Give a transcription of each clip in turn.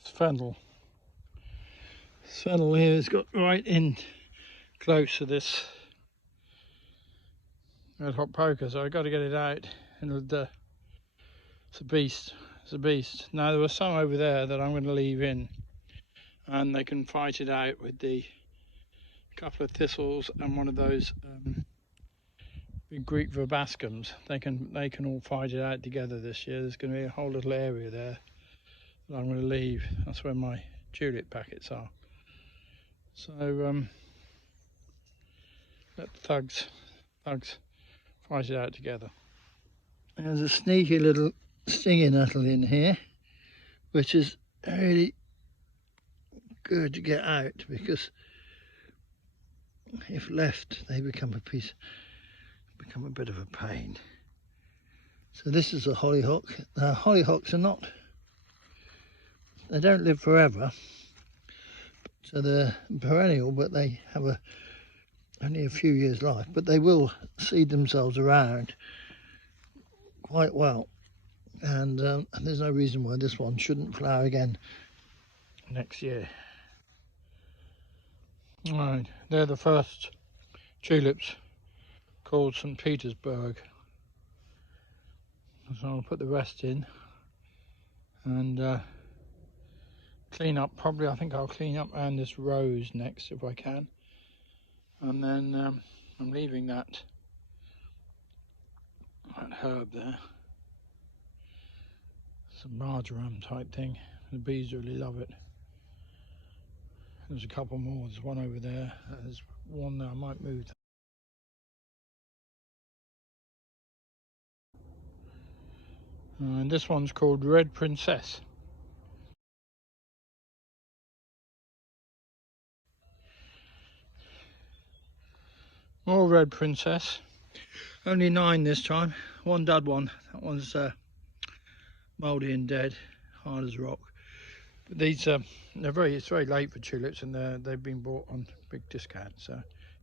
It's Fennel. Fennel here has got right in close to this red hot poker, so I've got to get it out. And it's a beast. It's a beast. Now there were some over there that I'm going to leave in, and they can fight it out with the couple of thistles and one of those big Greek verbascums. They can all fight it out together this year. There's going to be a whole little area there that I'm going to leave. That's where my tulip packets are. So let the thugs fight it out together. There's a sneaky little stinging nettle in here, which is really good to get out, because if left they become a bit of a pain. So this is a hollyhock. Now hollyhocks they don't live forever, so they're perennial, but they have only a few years life, but they will seed themselves around quite well, and there's no reason why this one shouldn't flower again next year. Right, they're the first tulips called St. Petersburg, so I'll put the rest in and clean up. Probably I think I'll clean up around this rose next if I can, and then I'm leaving that herb there. It's a marjoram type thing. The bees really love it. There's a couple more. There's one over there. There's one that I might move. And this one's called Red Princess. More Red Princess. Only 9 this time. One dud one. That one's mouldy and dead, hard as rock. But these it's very late for tulips, and they've been bought on big discount, so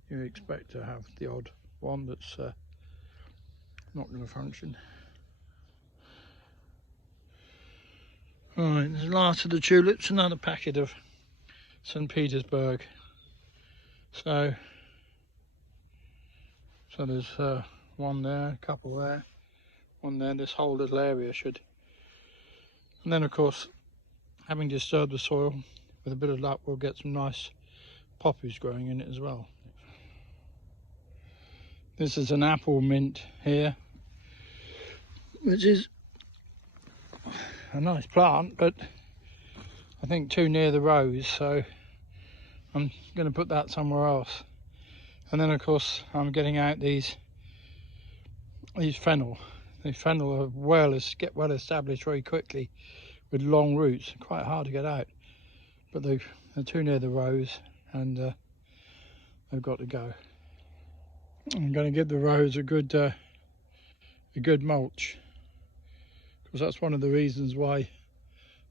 you expect to have the odd one that's not going to function. Right, there's the last of the tulips, another packet of St. Petersburg. So there's one there, a couple there, one there. This whole little area should. And then of course, having disturbed the soil, with a bit of luck we'll get some nice poppies growing in it as well. This is an apple mint here, which is a nice plant, but I think too near the rose, so I'm going to put that somewhere else. And then of course I'm getting out these fennel. These fennel are get well established very quickly with long roots, quite hard to get out, but they're too near the rose, and they've got to go. I'm going to give the rose a good mulch, because that's one of the reasons why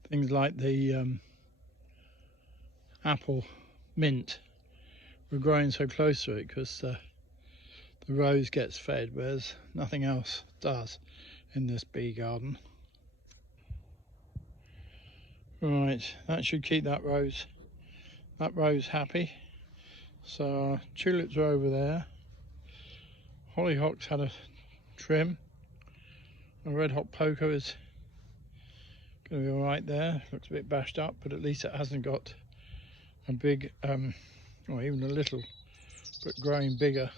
things like the apple mint were growing so close to it, because the rose gets fed, whereas nothing else does in this bee garden. Right, that should keep that rose happy. So tulips are over there. Hollyhocks had a trim. A red hot poker is going to be all right there. Looks a bit bashed up, but at least it hasn't got a big, or even a little, but growing bigger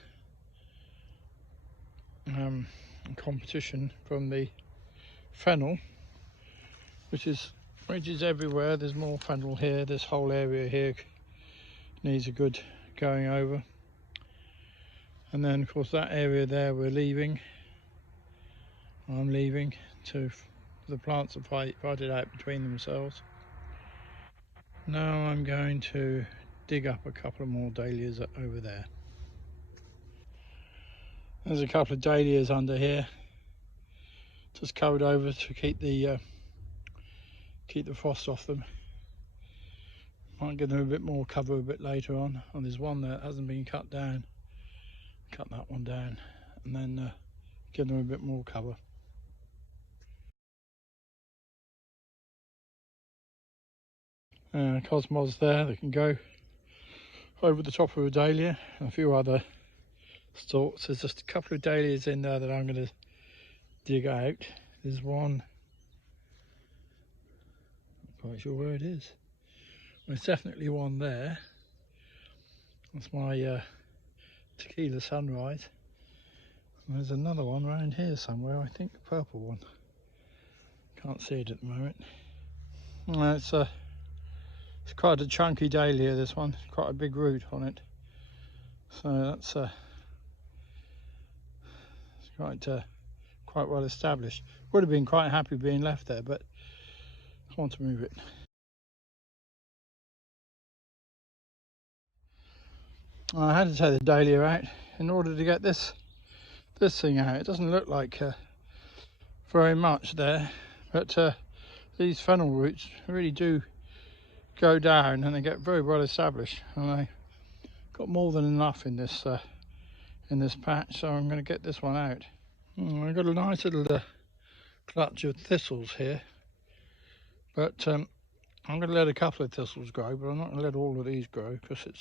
competition from the fennel, which is everywhere. There's more fennel here. This whole area here needs a good going over. And then of course that area there I'm leaving to the plants to fight it out between themselves. Now I'm going to dig up a couple of more dahlias over there. There's a couple of dahlias under here, just covered over to keep the frost off them. Might give them a bit more cover a bit later on. And there's one that hasn't been cut down. Cut that one down, and then give them a bit more cover. cosmos there that can go over the top of a dahlia, and a few other stalks. There's just a couple of dahlias in there that I'm going to dig out. There's one, not quite sure where it is. There's definitely one there. That's my Tequila sunrise. And there's another one around here somewhere, I think the purple one. Can't see it at the moment. It's quite a chunky dahlia, this one. Quite a big root on it. So that's it's quite well established. Would have been quite happy being left there, but I want to move it. I had to take the dahlia out in order to get this thing out. It doesn't look like very much there, but these fennel roots really do go down and they get very well established, and I got more than enough in this patch, so I'm going to get this one out. I've got a nice little clutch of thistles here, but I'm going to let a couple of thistles grow, but I'm not going to let all of these grow because it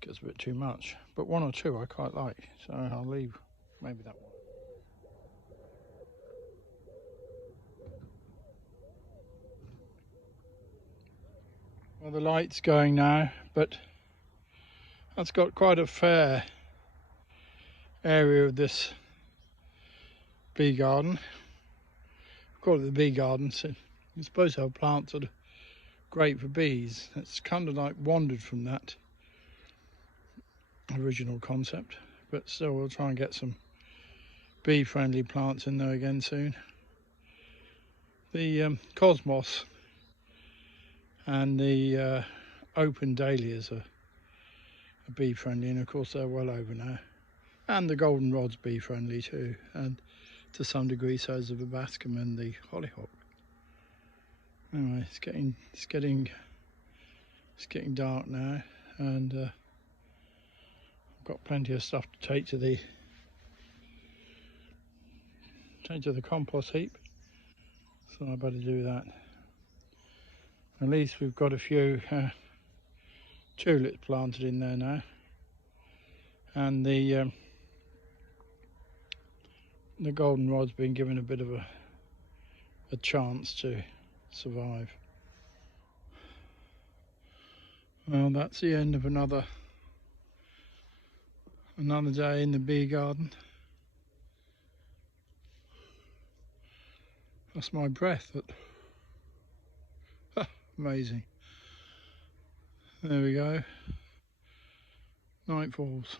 gets a bit too much. But one or two I quite like, so I'll leave maybe that one. Well, the light's going now, but that's got quite a fair area of this bee garden. I call it the bee garden, so you're supposed to have plants that are great for bees. It's kind of like wandered from that original concept, but still we'll try and get some bee friendly plants in there again soon. The cosmos and the open dahlias are bee friendly, and of course they're well over now, and the goldenrod's bee friendly too, and to some degree so is the verbascum and the hollyhock. Anyway, it's getting dark now, and I've got plenty of stuff to take to the compost heap, so I better do that. At least we've got a few tulips planted in there now, and the goldenrod's been given a bit of a chance to survive. Well, that's the end of another day in the bee garden. That's my breath. Amazing. There we go. Night falls.